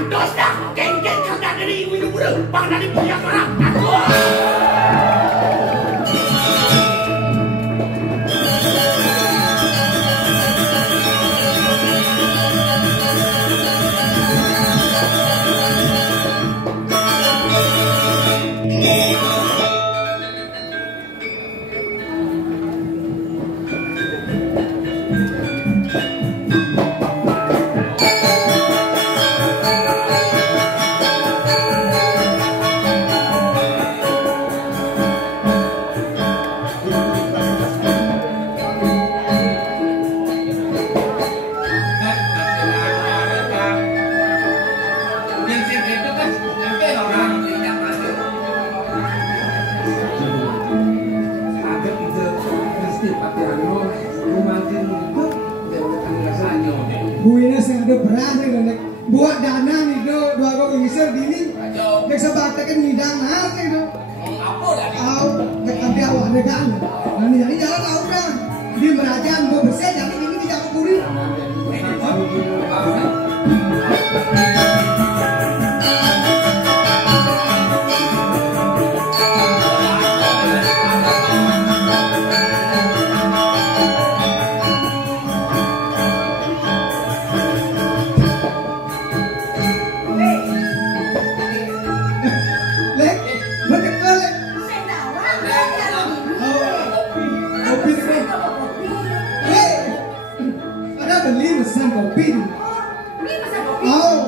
Mantos dah, geng-geng kagak dari ibu udah, bang dari punya orang. Buina sing ada berani nek buat dana nih do dua go isir dini nek sebatakan nyidang nanti do Apa dah? nek ada awak degan nanti jadi jalan tahu dah di merajang go bersih jadi ini di jalan kuri kopi. Ini pesan kopi. Oh.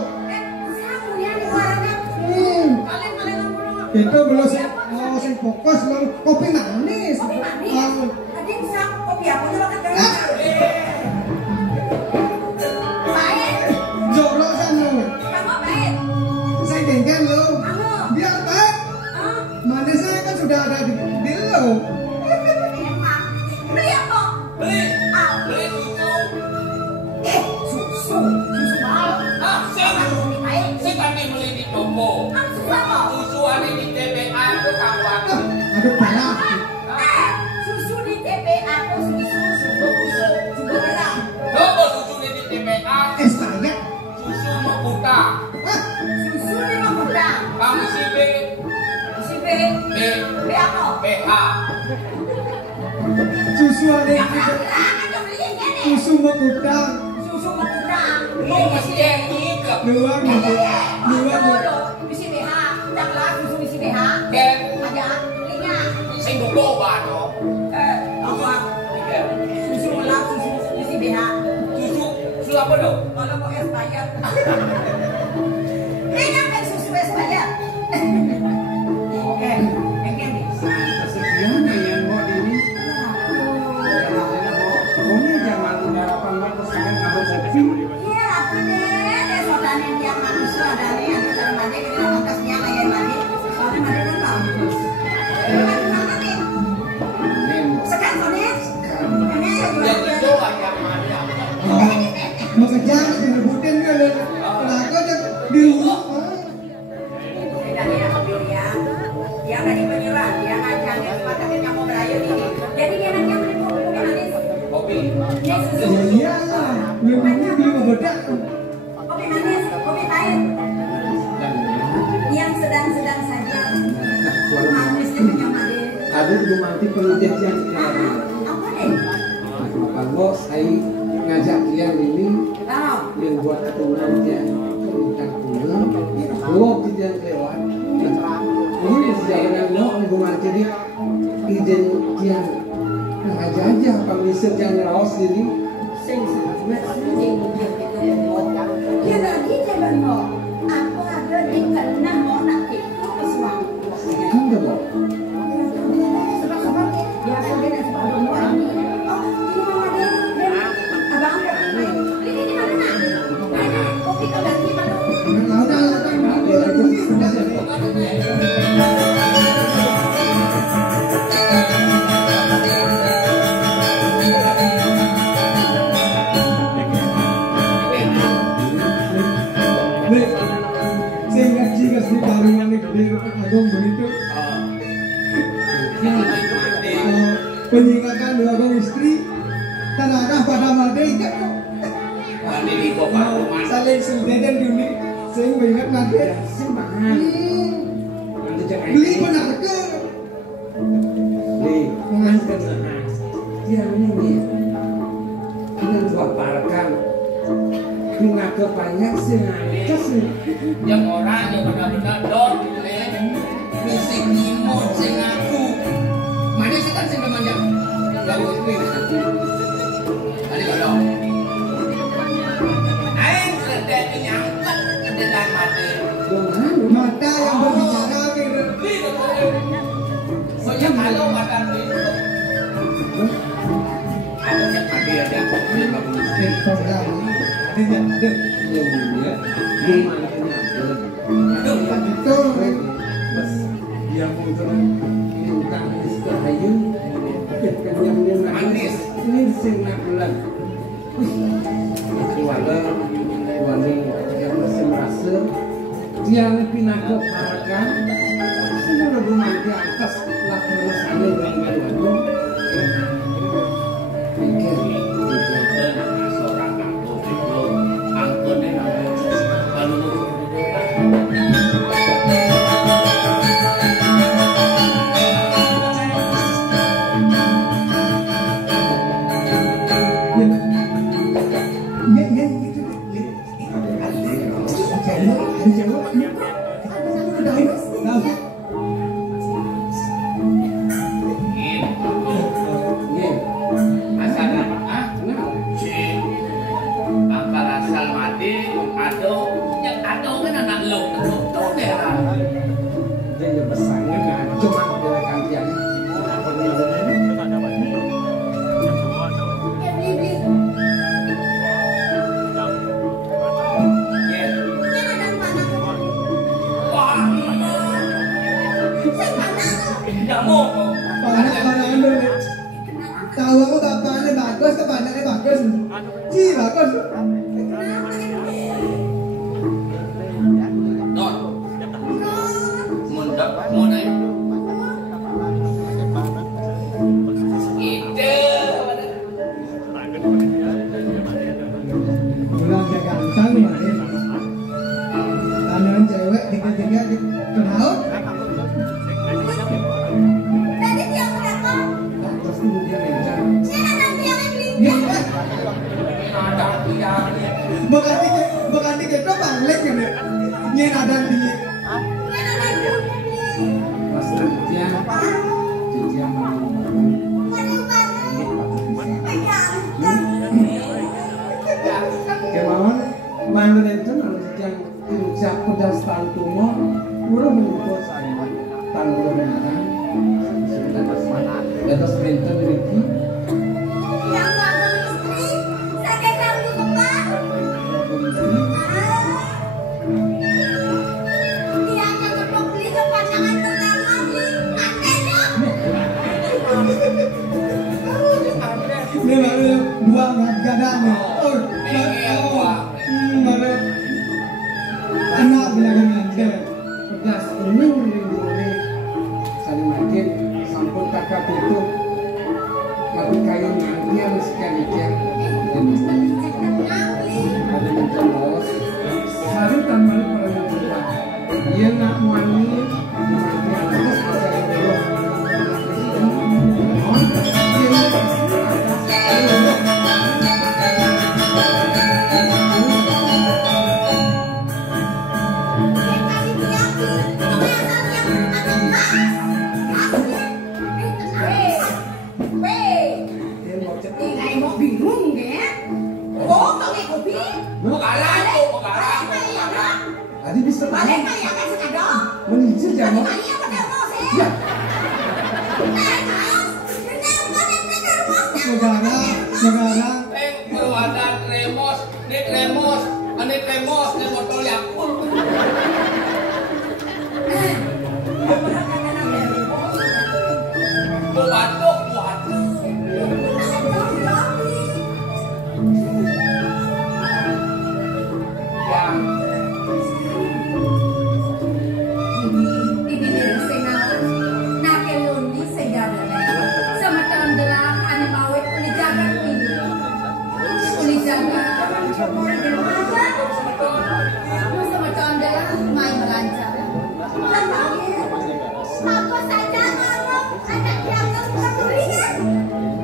Samu ya di warungnya. Paling Itu belum sih. Oh, sing fokus belum kopi manis. Kopi manis. Tadi sang kopi apa tuh ketemu? Baik. Jorok sana. Kamu baik. Saya genggen lo. Kamu. Biar baik. Manisnya kan sudah ada di lo. Emang. Beli apa? Beli. Beli susu. susu mahal. Saya tadi beli di toko. Susu apa? Susu ada di TPA itu kamu aku. Aduh parah. Susu di TPA atau susu belerang? Toko susu di TPA. Saya. Susu Makuta. Susu di Makuta. Kamu si B. Si B. B. B apa? BH. Susu ada yang susu Makuta. Susu Makuta. Mau masih yang ikut. Luar Bisi BH. Taklah susu bisi BH. Ken. Ada linya. Saya dulu baru. Apa? Susu melak susu bisi BH. Susu apa dong? Kalau mau expired. Ini nyampe susu expired. Pengen nih. Sekian yang mau ini. Pokoknya zaman harapan mau kesangan abang kopi. Iya, apa deh? Soalnya yang manusia ada nih, ada cara mandi, kita makasnya kayak mandi. Soalnya mandi kan bagus. Mana nih? Sekarang soalnya. Yang itu yang mana? Mau kejar rebutin dia le. Kenapa dia di rumah? Dari yang mobil ya, dia nggak dipenyerah, dia ngajangnya sepatahnya mau berayu ini. Jadi dia nanti beli kopi manis. Kopi. Ini susu. Ya iyalah. Memangnya belum bedak. Kopi manis, kopi pahit. Yang sedang-sedang saja. Manisnya kenyang manis. Ada ibu mati penelitian sekali. Apa deh? Kalau saya ngajak yang ini Tahu. yang buat keturunan dia tentang pulang, belum tidak lewat. Ini perjalanan lo ibu mati dia ide yang ngajak apa misal yang rawas ini. Ya tadi jalan mau. Aku ada di kena mau nak itu kesuang. Kan dong. Sebab dia sudah dan sebab mau ini. Oh, ini mama dia. Abang ada ini. Ini di mana nak? Ada kopi kau ganti mana? Penyingkatan dua orang istri terarah pada mati Mandi di kota rumah. saling sendedan dunia sehingga ingat nanti. Simpangan. Nanti jangan Beli benar ke? Beli. Nanti dia ini kita buat parkan. Kena kebanyak sih ngancas nih. Yang orang yang benar-benar dot, misi imut sing aku. Mana sih kan sing memanjang? Gak boleh pilih. Ada kalau. Aing sedek nyangkut ke dalam mati. Mata yang berbicara gitu. Soalnya kalau mata itu ada yang mati ada yang bagus. Program ini ada Yang dia rumah itu pas dia muncul bintang Mister Hayu yang manis ini sing nak bulan wala yang masih merasa dia pindah ke Parakan semua rumah di atas lakukan sana dengan baru pikir seorang angkut itu angkutnya lalu tahu aku bapaknya bagus, kepandangnya bagus. Ji bagus. Don, mundap mulai. Bulan dia ganteng ya. Kanan cewek tiga-tiga kenal. Tadi dia berapa? terus kemudian mencari Saya nanti yang beli. Bukan kita balik kan ya. Nyen ada di pas dia kemauan mangan itu yang ucap pedas tantumo urung menyebut saya tanpa benaran atas perintah Riki Yang ngomong istri, sakit rambut kembar. Dia akan cepat beli kepanjangan pertama beli antenya. ini baru dua gadanya. Oh, mana anak bilang nanti. pedas ini melindungi saling makin sampun kakak tutup tapi kayu nanti yang sekian ikan dan ada mencari los hari tanpa perang berubah dia nak mani mati atas pasal belum Adi bisa tahu menyisir jangan ya Saudara Keluaran Remos, ini botol Yakult. Waduh. Bagus saja ngomong, ada yang peduli kan?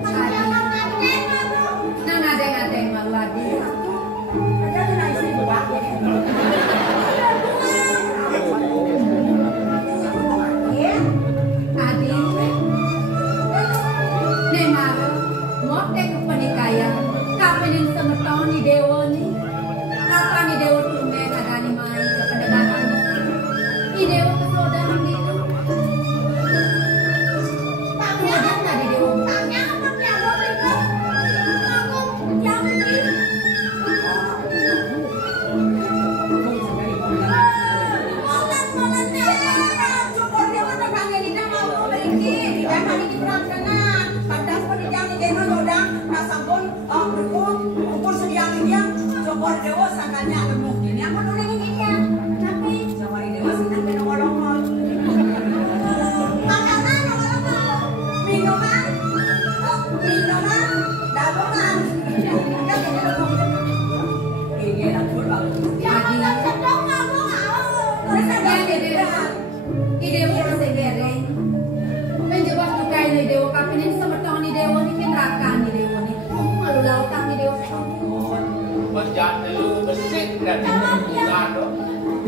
Ada yang ngadeng ngomong. Nah ngadeng malu lagi. Ada yang nasi buah jadi. Adi, Nemar, ngotek ke pernikahan, kapanin semeton di dewa nih. Kapan di dewa tumen ada di mai ke pendekatan. Di dewa kesaudara gitu. Tangnya apa yang mau berikan? Ngomong yang ini.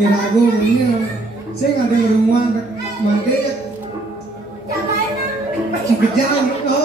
Irago ini saya nggak ada rumah mandi ya kejang itu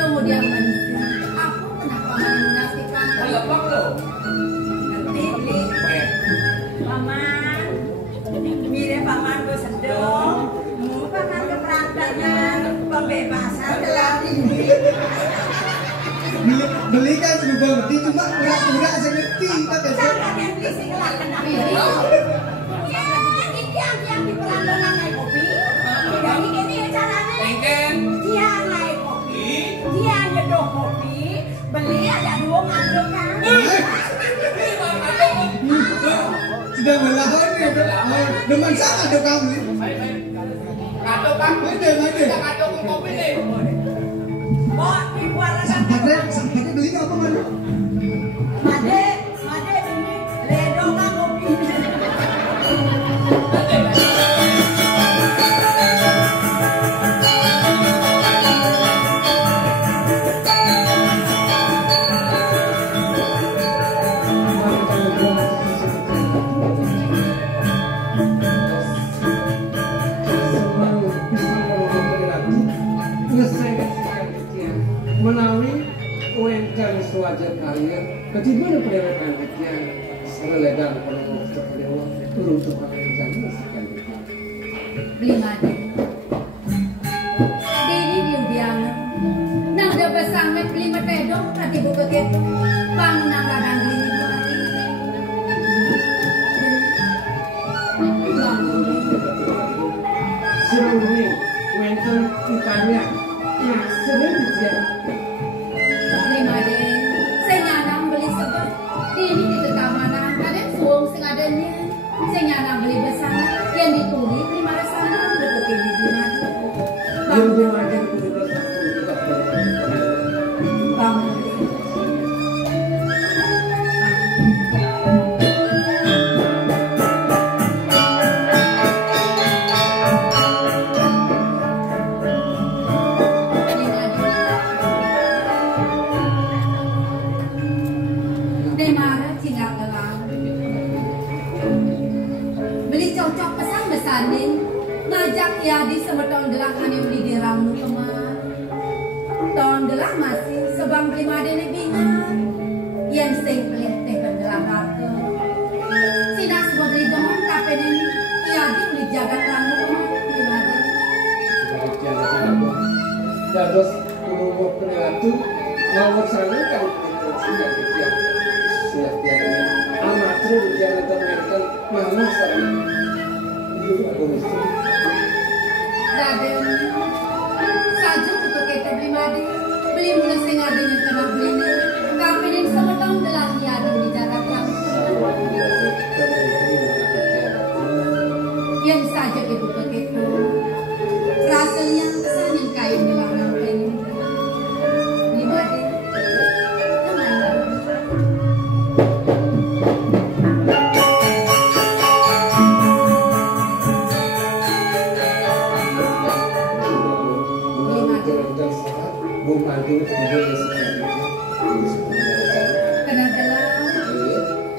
kemudian mensi. Aku kenapa menunasikan? Lepak loh. Paman, mirip paman gue sedang, paman keperantangan pembebasan telah tinggi. Belikan juga ngerti cuma pura-pura saya ngerti kata Jangan yang beli sih kelak kena pilih. Ya, ini yang di perantangan naik kopi. Jadi gini caranya. Engken. Dia naik kopi, dia nyeduh kopi, beli ada 2 ngaduk kan. sudah melawan ya deman sana ada kamu Ngaduk kan? ada Kita ngaduk kopi nih. Mau dibuat sampahnya beli apa mana Made ini ledongan kopi. menawi UMKM sewajar kalian ketiga penderekan sekian secara legal pada waktu dewa turun untuk akan sekian Beli mati. Dini diam nang udah besangat beli metedong tadi buka ke bang nang radang beli seruling winter ikannya yang sering dijual lima deh. Saya nyanam beli sebab dini di tetamanan ada suung sing adanya. Saya nyanam beli besangat yang dituli 500 deketin sejak dalam beli cocok pesan besanin ngajak ya di semeton delang ane beli di ramu kemar ton delang masih sebang lima dene bingan yang sing pelit teh pendelang harga sinas beli domong kapenin ya di beli jagat ramu kemar lima dene dados umum penelatu nomor sana kan sudah dia amatru dia itu menentukan mana sana itu aku mesti daden saja untuk kita beli mulai sengaja dengan kena beli kapenin semetong dalam ya di jagat ramu yang saja ibu begitu rasanya saling kain dalam ramping lima deh kena dalam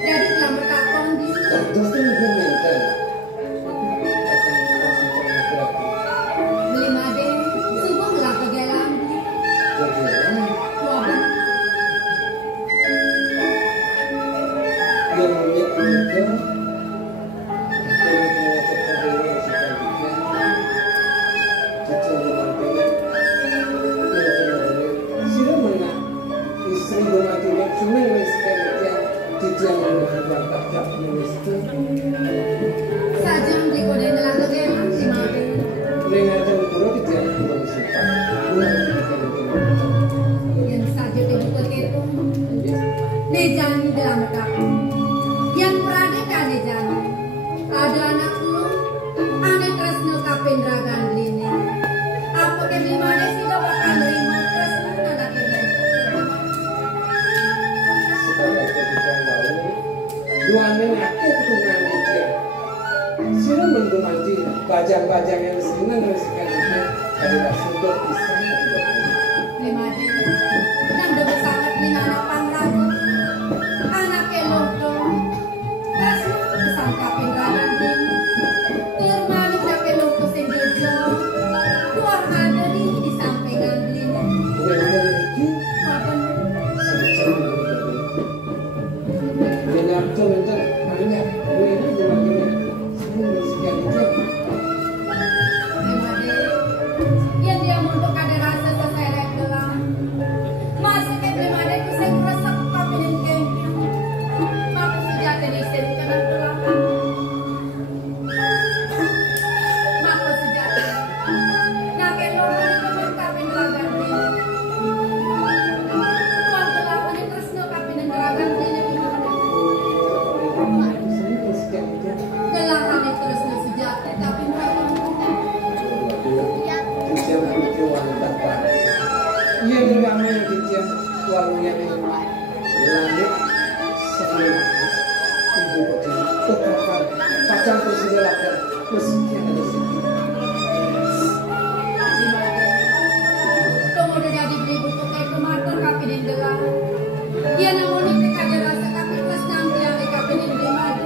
jadi dalam berkakon di beli made subuh ngelak ke dalam tuaban saja beli kode ngelak ke dalam si made yang saja ibu begitu nejani dalam berkakon yang berada kan nejani ada anakku ane tresno kapen dragan lini apa ke beli made sudah bakal nerima tresno anak ini duane aku ketungan dia sira menggumanti bajang-bajang yang senang mesikan itu adalah sudut bisa beli made dan udah sangat dengan anak pangrago anak keloto tresno pesan kapen dragan lini turmani kape loto sing jojo tuar ada di sampingan lini apa dengan tuh banyak gue ini senang mesikan itu yang dia untuk ada rasa seseret dalam masuk ke Blimade ku sing resep kapinin kemping maka sejati di sini kena tulang maka sejati nak kelongan itu kapin dragan ini tuang telah ini tresno kapinin dragan ini dalam hal tresno sejati tapi mereka iya juga main kecil warungnya nih lanjut sebelum ibu kecil tukar pacang terus dilakukan meski ada sedikit Tunggu udah dibeli buku kayak tomato kapinin gelang dia namun itu kaget rasa kapin plus nanti yang kapinin Blimade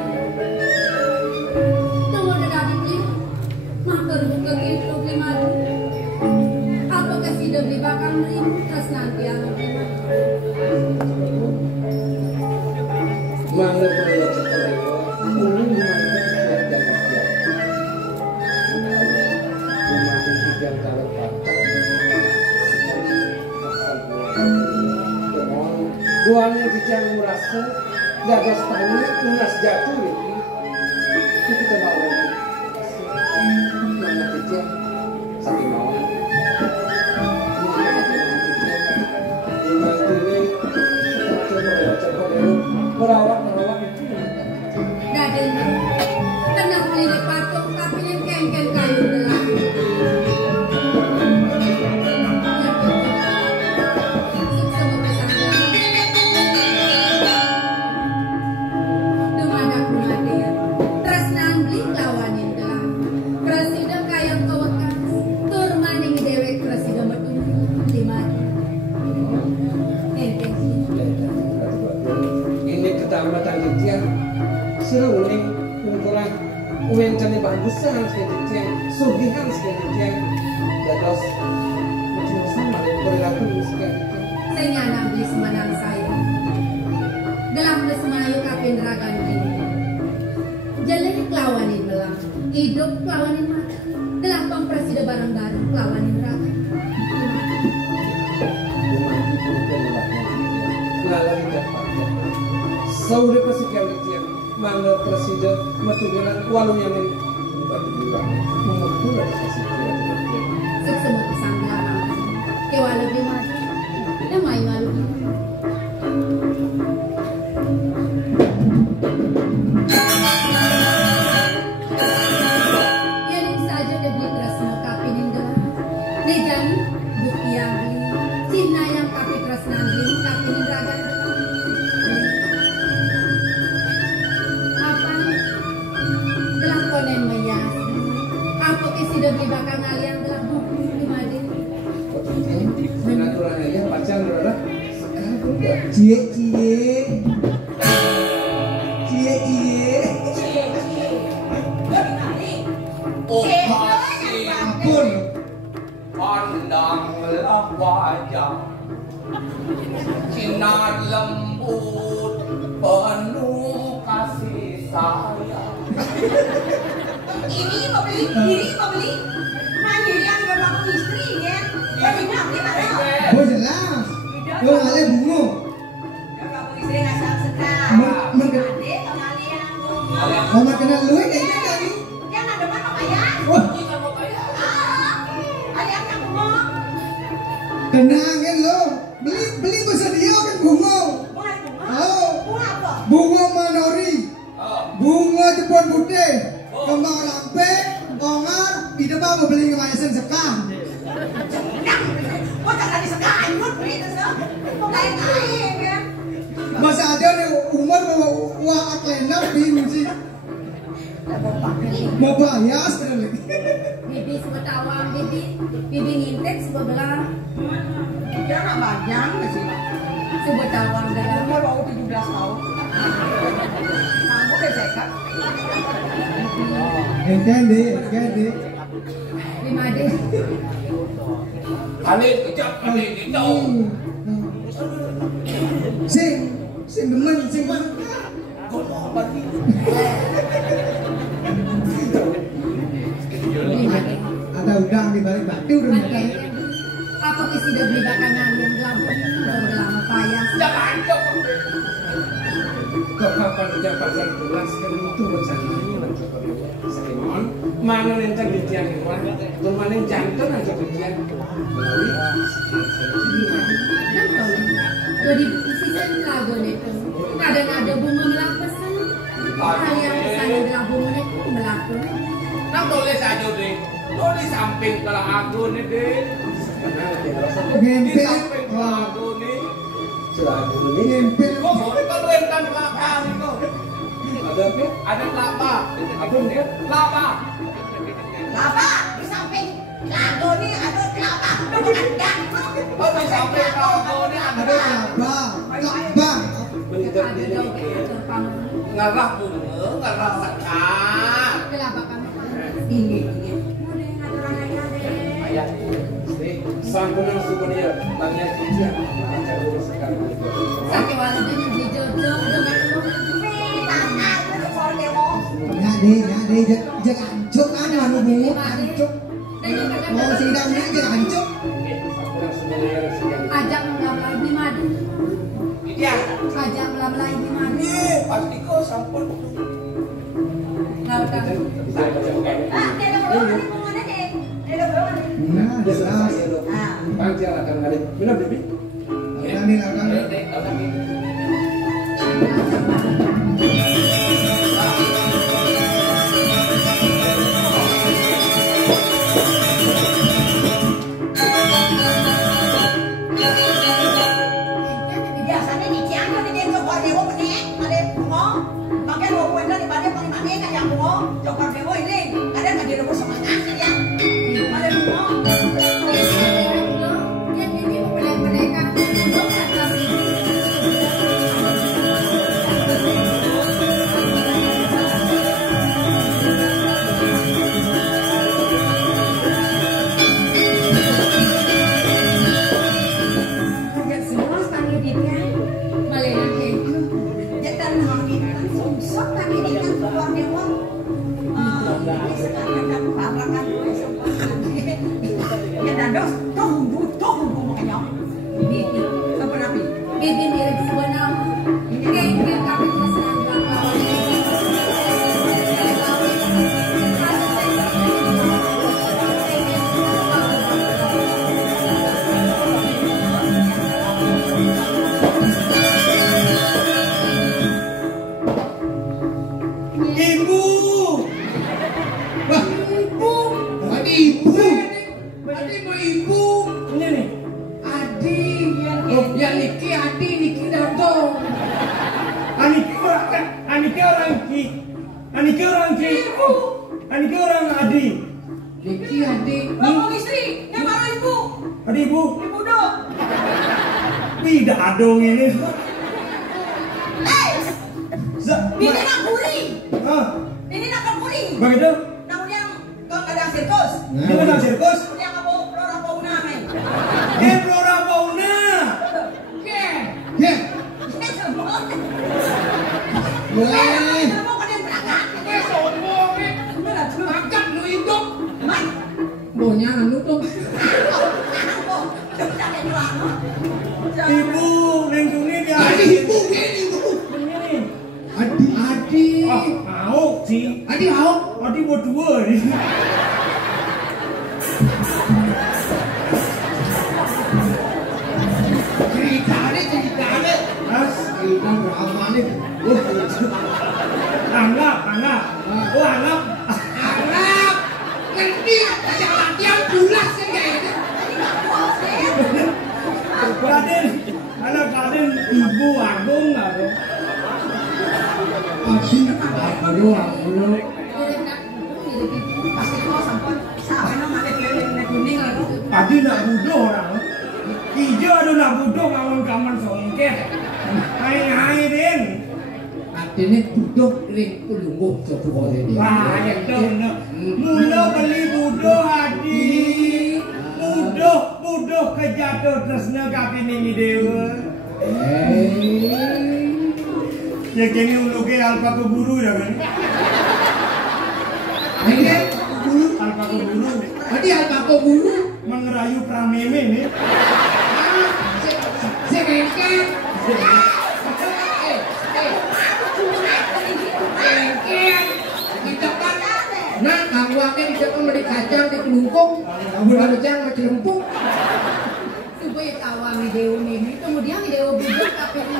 tunggu udah dibeli makan buku gitu Blimade apa kasih udah beli bakal merim terus nanti yang Blimade mana perlu cepat ulun dimana siap dan siap memakai tiga kali patah duanya dicang merasa gagas tanya lunas jatuh itu kita bawa mana kecil satu mau merawat itu daden kena beli di patung kapinin kengken kayu gelang ini kecamatan tiang seru ning kumpulan uang cani bagusan sekali tiang sugihan sekali tiang dados macam sama perilaku sekali tiang Saya nyana beli semanang saya gelam beli semanayu kapin ragan ini jalan kelawanin belang hidup kelawanin mati gelam presiden bareng-bareng kelawanin ragan ngalari dapat saudara presiden tiang mangga presiden matugunan walau yang batu bulan mengumpul ada sisi semua pesan gelam kewa lebih mati dan main malu yang saja debut rasma kapin gelam nejani bukti yang Cina yang kapi keras nanti kapin ragan apa gelam konen mayas apa isi demi bakal ngalian gelam buku di madin menaturan aja pacar berada sekarang udah Cie. Oh kasih Ampun. pandanglah wajah sinar lembut penuh kasih sayang. Ini mau beli, Nanya yang berlaku istri ya. Tapi nanti mana? Oh jelas. Yo ngale bungo. Berlaku istri nggak sekali. Adik kalian bunga. Mama kenal lu kayaknya tadi. Yang ada mana bayar? Wah, Kalian yang bunga. tenang kan lo. Beli bersedia kan bungo. Bunga bunga. Oh, Bunga apa? bungo manori. Bunga Jepun putih. Kembang lampe, ongar, di depan mau beli ngemayasin sekam. Kok jangan disekain pun begitu sih. Kok kain ya? Masa ada nih umur mau aklena bingung sih. Mau bayar sebenarnya. bibi semua tawang bibi ngintek sebuah belang Dia nggak panjang sih. sebuah tawang gelam Umur baru 17 tahun. Kamu udah sekat. Ganti. di madin Kali kejap kali gitu. Sing demen. di madin Ada udang di balik batu udah makan. apa isi udah beli bakanan yang gelam udah lama payah Jangan cok. kok kapan ucapan yang jelas kan itu rencananya nanti sekemon mana yang di tiang hewan tuh mana yang jantan aja di tiang melalui dan kalau udah di sisa lagu itu kadang ada bunga melapesan hal yang pesannya gelam bunga itu melakukan Nah tulis aja deh. Tulis samping telah aku nih deh. Di Ngempel. samping telah aku nih. selalu ini Ngempel. Kok mau dikeluarkan kelapa itu? ada apa Ada kelapa. apa nih Kelapa. Kelapa di samping lagu nih ada kelapa. Lu bukan ganteng. Oh di samping aku nih Ada ada kelapa. menghidap ada diri dong terpanggung ngarah bunga, ngarah sekar. kenapa kamu Ini. ayat istri sanggunan sebenarnya tanya cincin baca dulu sekarang sakit walidnya di jodoh udah Nyade, jangan ancuk kan anu bungo ancuk. dan yang kadang Mau sidangnya jangan ancuk. sanggunan sebenarnya sekian ajak melamai di madu Iya. ajak melamai di madu Pasti kau sampun. lautan bisa baca bukan Nah, jelas. panjang akan ada benar bibi Lakukan. Biasanya di Cianjur di desa Kordewo ini ada bunga. Pakai lo kuenda di badan paling kayak bunga. Jokor Dewo ini ada nggak di rumah semangat ya? Ada bunga. yang ini mereka besok kami ini kan keluar dewa. Sekarang ada papakan besok nanti. Ya dados toh makanya. Bibi, Apa nabi? bibi mirip sebuah nama. Kayak kami tidak senang Ibu. Wah, ibu. Tadi ibu. Tadi mau ibu. Ini nih. Adi. Oh, yang niki Adi, niki datang. Aniki orang ki. Ibu. Aniki orang Adi. Niki Adi. Bapak istri, yang mana ibu? Adi ibu. Ibu dong. Tidak adong ini. Ini nak kuri. Ah, Ini nak kuri. begitu. Namun yang kau ada sirkus. Ini mana sirkus? Yang apa flora fauna men. Flora fauna. Ke. Ya. Semua. Boleh. Semua kau yang berangkat. Sombong nih. Benar tuh. Makan lu itu. Man. Bonya anu tuh. Ibu, lindungi dia. Adi ibu, ini ibu. Ini. Adi. Oh, mau sih. Adi mau. Adi mau dua nih. Cerita. Mas, Cerita berapa nih? anggap. Oh, anggap. Arab. Ngerti jalan yang bulas ya kayaknya. Raden, Ibu Agung nggak tuh? Adi. Aduh. Pasti kau sampai sampai nama ada keliling kuning lagi. Adi nak budoh orang. Ijo ada nak budoh ngawon kaman songket. Hai Den. Adi ini duduk ring pelungguh coba ini. Wah, itu mula beli budoh Adi. Budoh kejatuh tresna kaki ningi dewa. Ya kini uluke alpaka buru dah kan. Ini bulu. Alpaka buru Adi alpaka bulu. mengerayu prameme nih. Sekengket. Nah, awaknya di depan beli kacang di kelungkung, bulan kacang macam lempuk. supaya tawa video ini, kemudian video bujur kafe ini.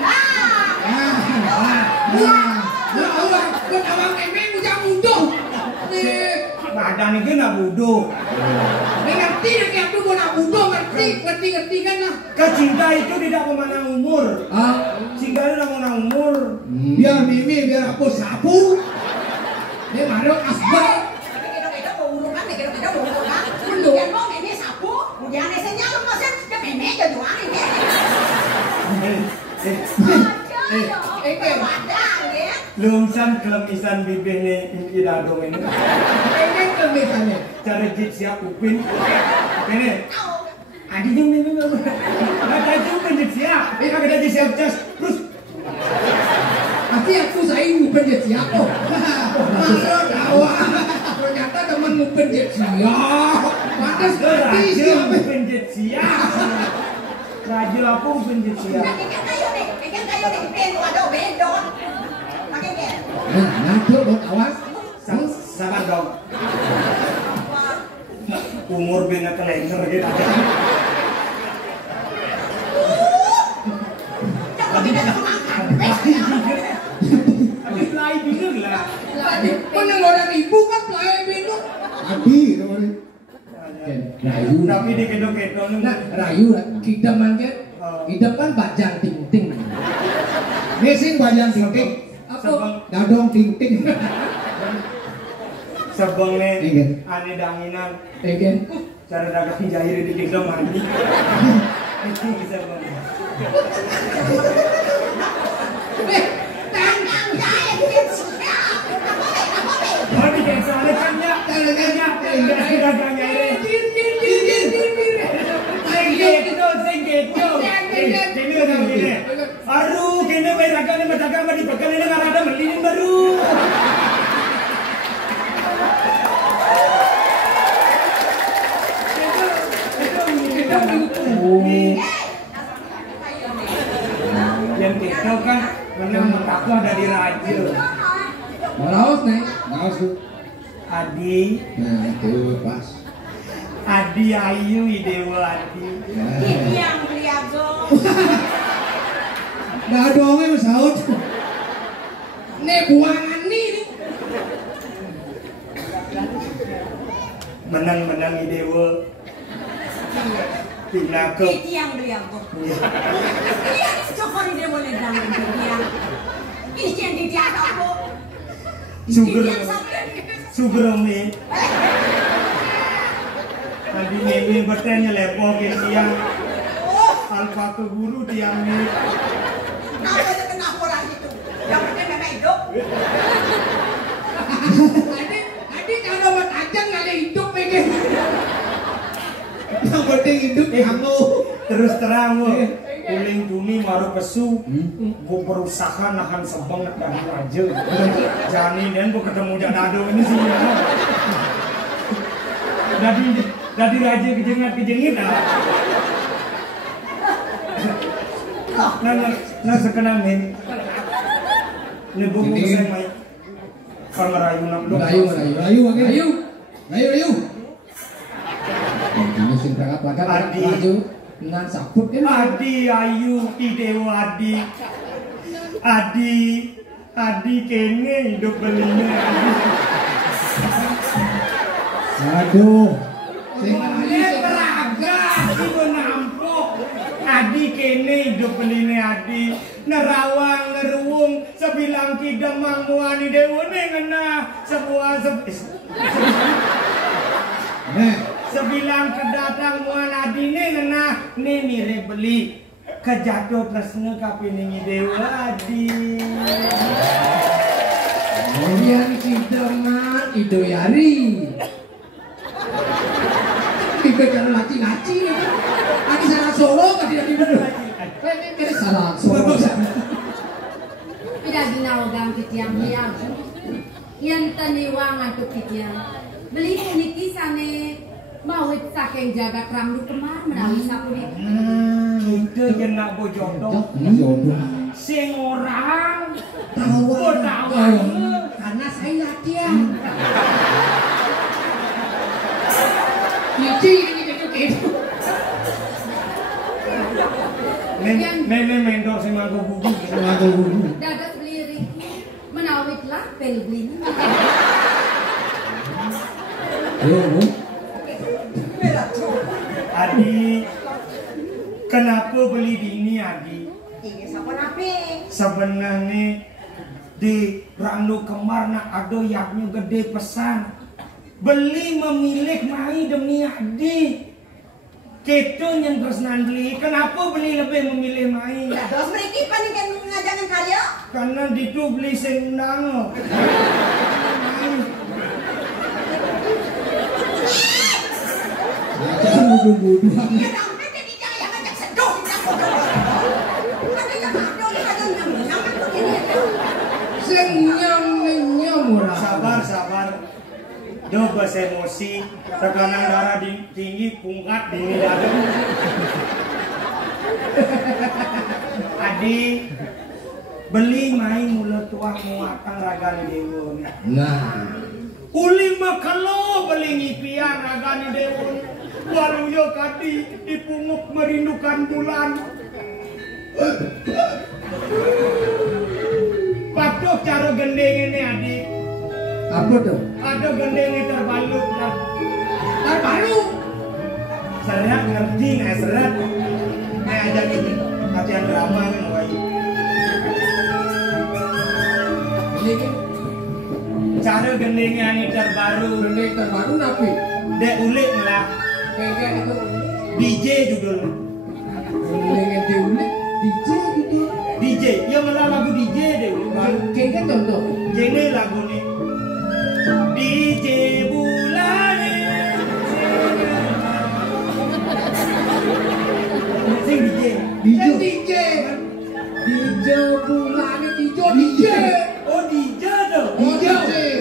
Buat awak memang udah mundur. Nih, Badan ini nak budoh. ngerti nak yang tu nak mundur ngerti kan lah. Kecinta itu tidak memandang umur. Cinta itu tidak memandang umur. Biar mimi biar aku sapu. Dia marah asbak. Kita mau urukan, kita mau urukan. Kemudian mau ini sapu, kemudian esenya lu masih dia memek ke doang ini. Wadah ya. Lumsan kelemisan bibirnya tidak dong ini. Ini kemisannya. Cara jit siap upin. Ini. Adi yang ini. Ada juga jit siap. Ini ada jit siap jas. Terus. Pasti aku saya ngupen dia siapa? Masuk tawa. Ternyata teman ngupen dia siap. Pantas berarti siapa? Upin jit siap. Raja aku upin jit siap. Ikan kayu nih, bendo ada bendo. Pakai ke. Nah, tuh buat awas. Sabar dong. Umur bina kelenger gitu. Tapi tidak semakan. Tapi pelai bingung lah. Penang orang ibu kan pelai bintu. Adi, rayu. Tapi di kedok-kedok Nah, rayu kita mangke. Kita kan bajang ting-ting. Mesin bajang ting-ting. Apa? Dadong ting-ting. sebangnya Iya. ane danginan Egen. cara dagang jahir di gendong mandi. Itu bisa bang. Oh di desa ada kan ya? Dagang jahir. Aduh, kena bayar dagang ni dagang mandi pekan ini ngarada melinin baru. Raos nih, raos tuh. Adi, Nah itu pas. Adi Ayu Idewa Adi. Ini yang beliago. Nggak dongnya mas Saud. Nih buangan nih. Menang-menang Idewa. Pinake. Ini yang beliago. Ini yang cokor ini boleh dalam dunia. Ini yang dia apa? Sugrome. Adi ini bertanya lepo yang alfa ke guru tiang ini. Kenapa orang itu? Yang penting memang hidup. Adik kalau buat aja nggak ada hidup pengen. Yang penting hidup kamu. Terus terang lo, uling duni maru pesu, gue berusaha nahan sebang dan aja. Jani dan gue ketemu Janado ini sih. Jadi raja kejengit Nah sekenang nih, ini buku saya main pangerayu nak dong. Rayu. Ini sing berangkat pada maju dengan sabut kan. Adi Ayu Idewa Adi kene hidup belinya. Aduh. Sing Teraga ibu nampok. Adi kene hidup belinya Adi. Nerawang neruwung sebilang kidemang muani dewane ngena sebuah sebilang kedatang muan Adi ne ngena ne mire beli kejatuh presne kapiningi dewa Adi. Yang kideman idoyari. Dibegal laci-laci. Adi salah Solo kan tidak dibegal. Ini salah Solo. Tidak ginawagang kitiang liang. Yang taniwangan tuh kitiang. Beli puniki sane mawit saking jaga kramdu kemar menawi sapunik. Itu jenak bojodoh. Sing orang Tahu Karena saya latihan. Cici ini gitu. Nenek mentor si mangkuk buku. Dadas beli Riki menawit lah pel beli. Adi, kenapa beli ini Adi? Ini siapa nabi? Sebenarnya di Randu Kemar nak ada yaknya gede pesan. Beli memilih mai demi Adi. Kita yang terus beli. Kenapa beli lebih memilih mai? Ya, terus mereka paling ngajangan karya. Karena itu beli sing undang. Ya, sampai jadi jangan ngajak seduh. Ada yang ada yang begini. Senyum murah. Sabar. Duh bas emosi, tekanan darah tinggi, pungkat dingin dada. Adi, beli main mulut tuah muatang ragani dewa. Nah, Uli makalo beli ngipian ragani dewa. Waluyo kadi dipunguk merindukan bulan. Patuh cara gendeng ini Adi. apa tuh? Ada gendeng ini terbalut. Terbalu. Seret ngerti nggak seret? Kayak aja gitu. Latihan drama kan woi. Ini kan Cara gendengnya ini terbaru. gendeng terbaru napi. Dek ulik lah. Kayak itu DJ judul. gendeng yang diulik DJ gitu. DJ. Ya malah lagu DJ deh. Kayak contoh. Jadi lagu nih. DJ bulan. Sing DJ. DJ bulan DJ. Oh DJ dong. DJ.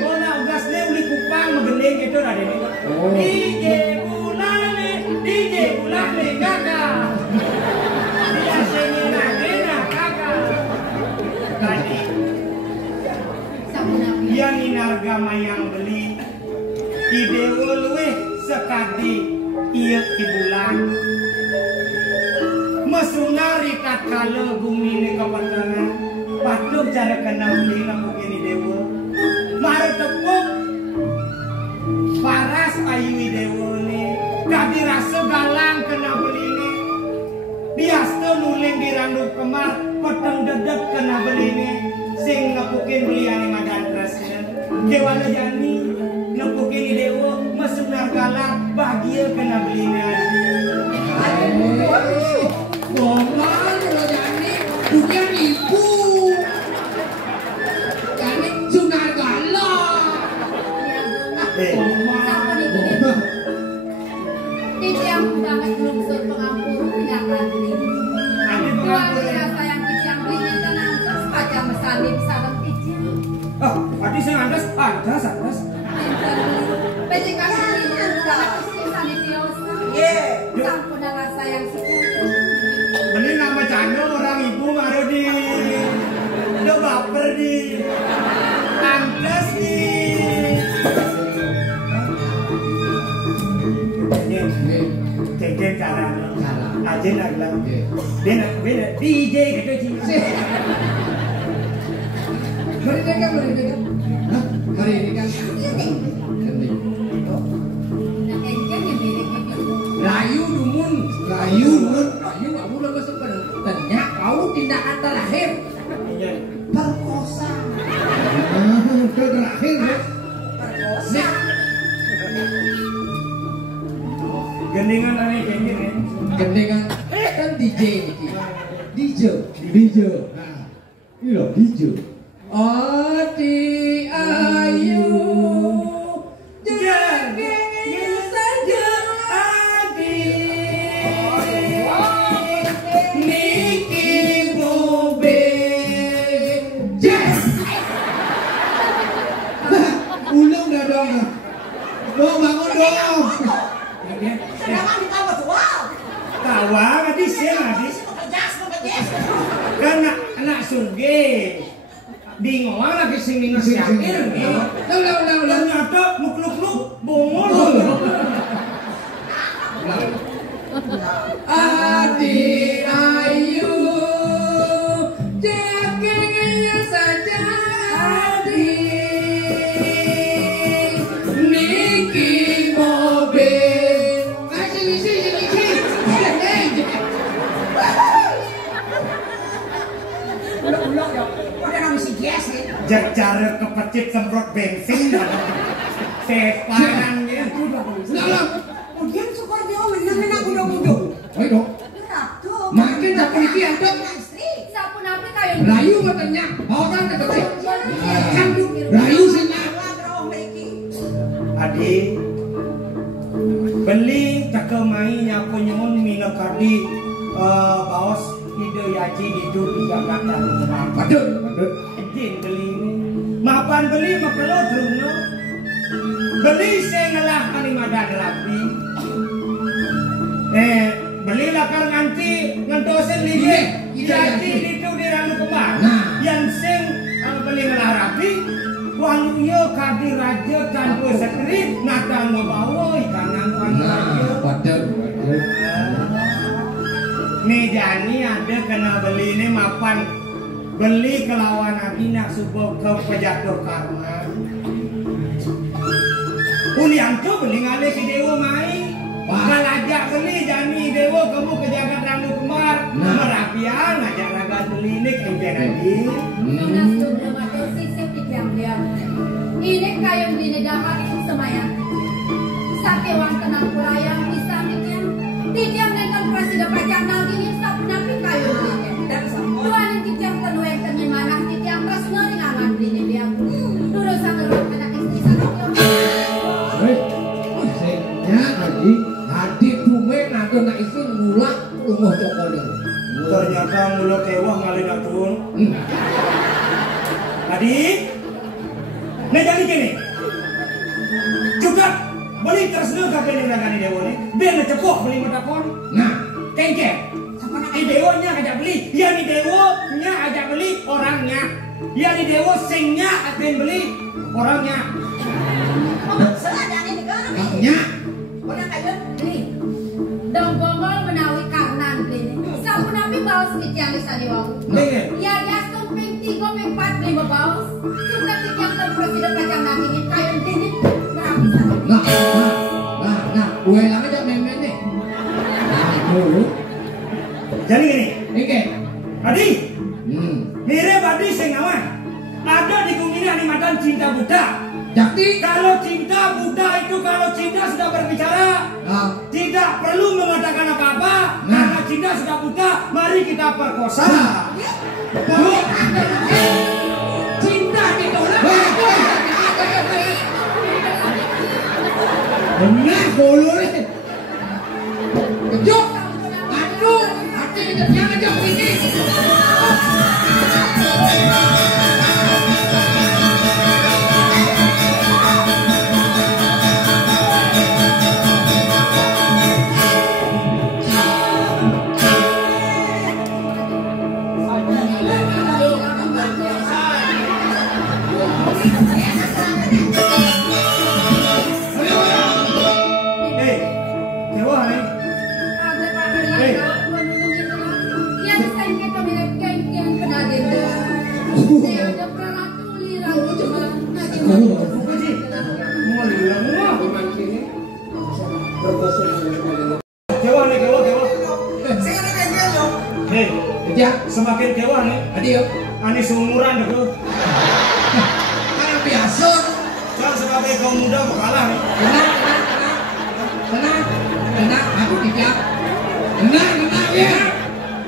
Oh nah gasnya udah kupang ngegendeng gitu ada nih. Oh. DJ bulan nih kakak. Biasanya nak kakak. Tadi Iya ni narga mayang beli idewo luweh sekadi iya ibulan mesunari tatkala bumi ni kapatangan patung cara kena beli namu kini dewa mare tepuk paras ayu idewo ni kadi rasa galang kena beli ni biasa nuling di randu kemar peteng dedet kena beli ni sing nepukin belian yang madan rasnya kewana jani nepukin idewo mesunar galang bahagia kena beli ni Ngomong lo Jani, dunia ibu. Jani sunar galak. Titiang banget lungsur pengampun tindakan beli. Keluarga rasa yang titiang belinya dan antas aja mesalib salam titiang. oh tadi saya andas Pejikan belinya tak istri sanitiosa. Sampun rasa yang sekian. beli nama cano orang ibu baru di udah baper di andas di cek cara aja nak beda DJ gitu sih Mari ini kan. Hah? Mari ini kan. Nah, engkau yang miliknya gitu. Rayu dumun. Rayu kamu udah masuk ke ternyata kau tindakan terakhir. Perkosa. Terakhir ya. Perkosa. gendingan aneh kayak gini Gendengan kan DJ ini. DJ. Nah, ini loh DJ. Adi ayu jagengnya saja adi niki bobe ulang dah dong bangun dong Sedangkan ditambah tuh, wow. tawa hadis ya hadis kan anak suge di ngomong lagi sing minus yakin ternyata nuk bongol Adi ayu jagengnya saja adi niki mobil sini Ulang ya. Udah nang si Jes nih. jajar kepecit semprot bensin sepanangnya Kemudian syukur dia menang aku udah mudah. ayo Ratu. makin tak pergi ada Istri. Sampun apa kayu? Rayu katanya orang kecil Rayu sini adi beli cakap main nyapu nyun mina kadi baos ide yaji hidup di Jakarta Padahal Edin beli ini mapan beli makelo drumno beli saya ngelah kali madan rapi beli lakar nganti ngentosen lide yaji hidup di Ranu Kembar yang sing beli ngelah rapi waluyo kadi raja tanpa sekrit nakal ngebawa ikanan raja padahal Mejani ada kena beli ini mapan beli kelawan Adina subuh ke pejatuh karma. Unianto beli ngalih ke dewa mai. Ngajak beli jani dewa kamu ke jagat Ranu Kembar. Merapian ngajak raga beli ini kempen adi. Tunas belum ada sisip di diam-diam. Ini kayu bini dapat semayang. Sake wang tenang pulayang bisa mikir. Tijang dengan presiden pajak nalgini sapun api kayu bini. Tuan yang tijang tenuai ternyimana tijang resno di ngaman bini dia. Dulu sang ngerup anak istri satu. ya tadi dume nanti nak isi ngulak rumah cokol Ternyata mulut kewah ngalih turun. Adi, nah jadi gini. Juga beli terus kabel yang nagani dewa ni. Biar cepok beli matakon. nah Kengke. Di dewonya ajak beli. Ya di dewonya ajak beli orangnya. Ya di dewo singnya akan beli orangnya. Seadanya juga. Nya. Orang kayu. Nih, dong bongol menawi kanan ini. Sampun nabi baus titiang saliwang. Nih, Ya dia ping 3 ping 4 5 baus. Sudah titiang dan presiden kacang nabi ini kayu ini berarti sama. Nah, gue lang aja meme nih. Nah, jadi gini, Oke. Adi, Hmm. Adi sing ngawan. Ada di kumini animatan cinta Buddha. Jadi Kalau cinta Buddha itu kalau cinta sudah berbicara, tidak perlu mengatakan apa-apa. Karena cinta sudah Buddha, mari kita perkosa. cinta ditolak. Benar bolu nih. Kejut. Aduh, hati jangan jauh ini. Dewa nih. Ada pada yang menulung itu lah. Yang saya kita bilang geng-geng penaden. Saya ada peratu lirang cuma nanti Apa sih? Mau lihat mau. Dewa nih, dewa. Hei, Ya, semakin dewa nih. adio. Ani seumuran deh. Kan biasa. Kan sebagai kaum muda mau kalah nih. Tenang, aku tidak. Tenang ya.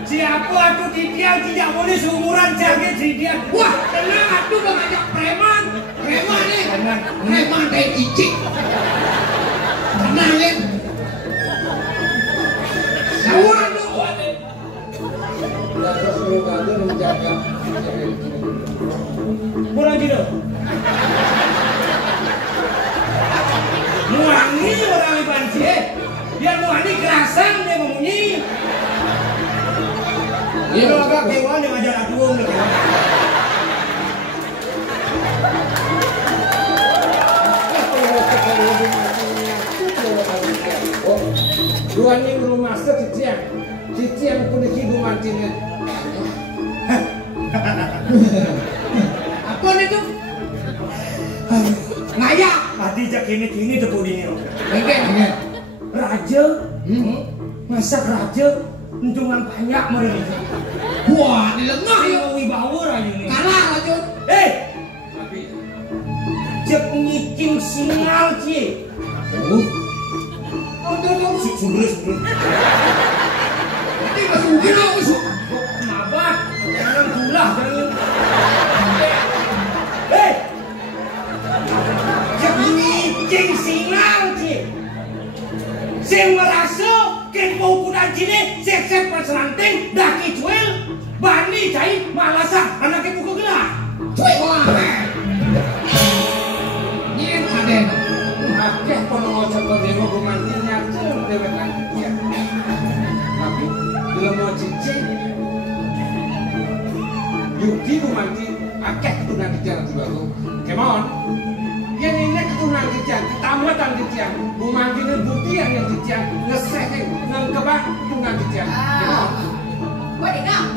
Siapa aku tidak boleh seumuran jaget si dia. Wah, tenang, aku udah ngajak preman nih. Preman kayak cicik. Tenang ya. Sawan lu. Terus menjaga menjaga. Kurang gitu. Nuangi orang Ibanci, dia nuangi kerasan dia memunyi. Dia agak kewan yang ajar aku nih. Dua nih rumah ciciang kunci gumantinya. Apa nih tuh? Ngayak. Tadi jak ini tuh ini. Oke. Raja, masak raja, untungan banyak mereka. Wah, di lengah ya. Wibawa raja ini. Kalah lanjut. Cek ngicing singal cie. Tuh. Sumber. Nanti masukin aku. Kenapa? Jangan gula, jangan. Cek ngicing singal cie. Sing merasa kepo kuda cine, sek perselanting, daki cuil, bani jahit, malasan, anak kepo kegelah. Wah. Nyen aden. Akeh penongocok dewa gumantinya dewek lagi. Tapi bila mau cicing Yuki gumanti akeh keturunan kejang juga lo. Kemon? Yang ini keturunan kejang, tamatan kejang. Gumanti ini bukti yang kejang, ngesehin, ngekebang keturunan kejang. Kemon? Kau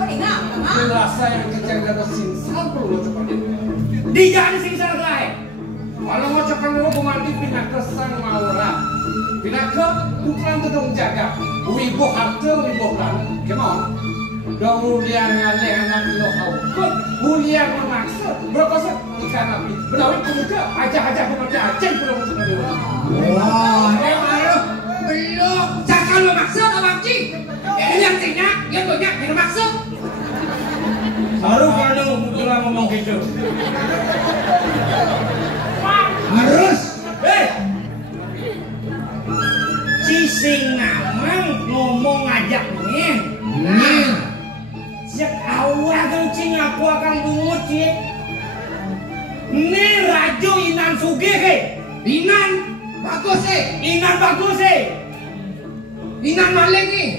dengar, Rasa yang kejang dari sinsal perlu cepat. Dijadi sing salah lain. Kalau mau cepat lo gumanti pindah ke sang maura, pindah ke pukulan gedung jaga. Wibo harta, wibo lan. Kemon? Dong mulia ngalih anak lo haukut, mulia memaksa, berkosa ikan api. Benawi pemuda, aja pemuda aceng belum cepat dulu. Wah, belum. Jangan memaksa Abang Ci. Yang sinyak, yang banyak yang memaksa. Baru kamu bilang ngomong gitu. Harus. Cising namang ngomong ngajak nih. Sejak awal kan cing aku akan bungut sih. Ini rajo Inan Sugih ke? Inan bagus sih. Inan bagus sih. Inan maling nih.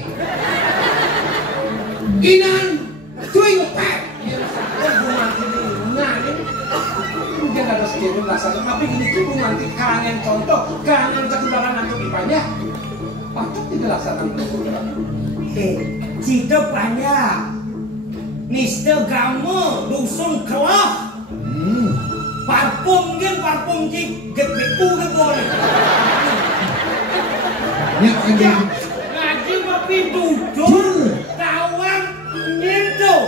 Inan cuy ngepek. Nah ini dia ada sedikit ini rasanya tapi ini tuh nanti kangen contoh kangen ketulangan untuk banyak patut dilaksanakan program. Cita banyak Mister Gamu dusun kelok parfum kan parfum cik GPU kan boleh ngaji tapi duduk kawan nyentuh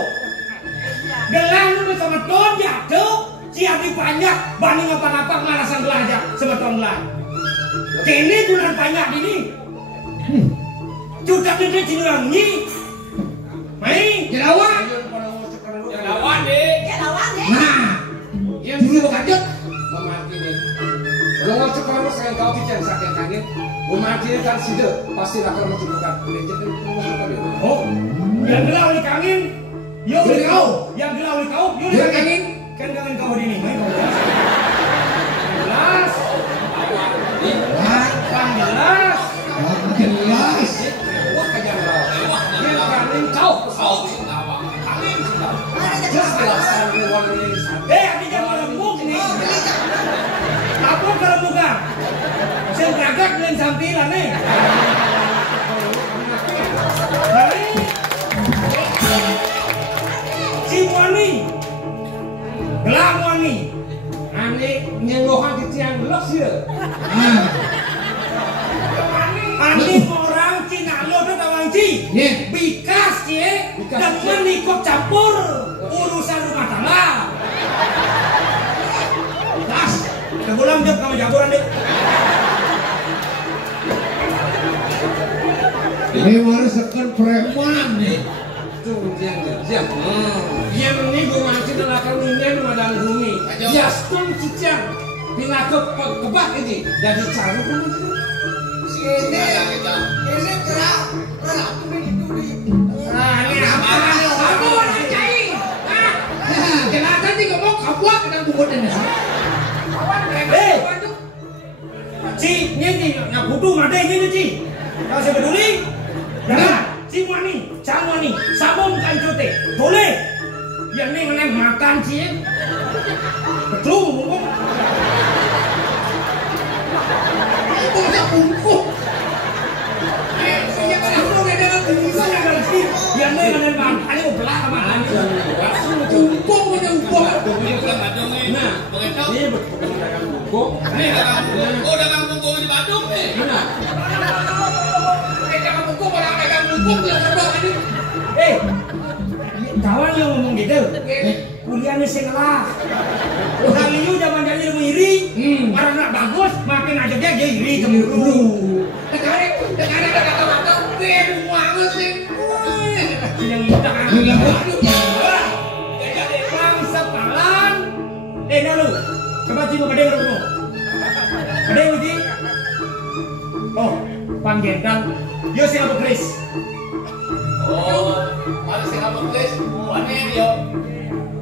gelang lu sama ton jatuh siapa banyak banding apa-apa ngalasan gelang aja sama ton gelang kini bulan banyak ini juta gede cilangi main Jelawan. Jelawan deh. Nah, yang dulu kaget. Memati nih. Kalau ngocok kalau saya kau bicara sakit kaget, memati kan sida pasti akan mencukupkan. Oh, yang gelau di kangin, yo di kau, yang gelau di kau, yo di kangin, kan kangin kau di ini, main kau jelas, jelas, Jelas. Abi jangan lembuk nih. Apa kalau bukan? Saya beragak dengan sampilan nih. Si Wani, gelang Wani, Ane nyengohan di tiang blok sih. Ani orang Cina lo tuh tawang Ci, bikas cie, temen ikut campur urusan rumah tangga. Mas, kebulan jam kamu campuran deh. Ini harus sekan preman nih. Tuh yang kerja. Yang ini gue masih nelakan minyak madang bumi. Jastung cicang, pinakut kebak ini dari cara pun. Ini gerak. Nah, ini apa? Kamu orang cai. Jelasan nih ngomong kabuak dengan bubut ini. Ci, ini yang butuh made ini Ci. Kau saya peduli. Nah, Ci Wani, Cang Wani, sabung kan cote, boleh. Yang ini meneng makan Ci. Betul, ngomong. Itu udah bungkuk. Yang ini meneng makan, ini belah sama ani. Bungkuk udah bungkuk. Ini bukan Badung nih. Nah, Begitu. ini dagang buku. Ini dagang buku. Oh, dagang buku di Badung nih. Mana? Dagang bungkuk orang dagang bungkuk yang kedua ini. Kawan yang ngomong gitu. Kuliahnya sengalah. Orang itu zaman jadi lebih iri. Orang nak bagus, makin aja dia iri cemburu. Tegarik kata-kata ben banget sih. Yang kita kan. Bang sepalan. Lalu. Coba cium pada yang bertemu. Ada yang uji? Oh, panggilan. Yo Singapura Chris. Oh, ada Singapura Chris. Mana yo?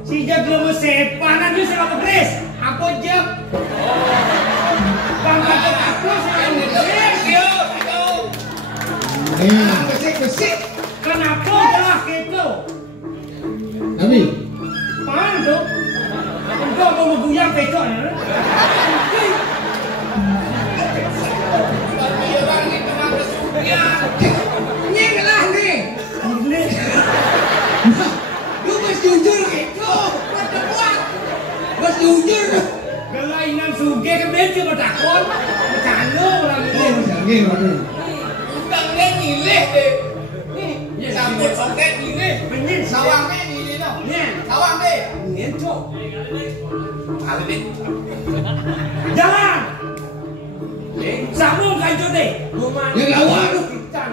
Si jag belum sepanan yo Singapura Chris. Aku jag. Panggilan aku Singapura Chris. Yo. Besik. Kenapa jelas gitu? Nabi. Mana tuh? Engkau mau mengguyang pecok ya? Tapi orang ini memang bersumpah. Ini adalah nih. Lu mas jujur gitu. Mas jujur. Kelainan suge ke benci bertakon. Bercanda orang ini. Utangnya nilai deh. Nih, sambut soket nilai. Benin Sawangnya nilai no. Nih. Sawang deh. Ngencok. Kali deh. Jalan. Sambung kanjut deh. Rumah Ya lawan. Ikan.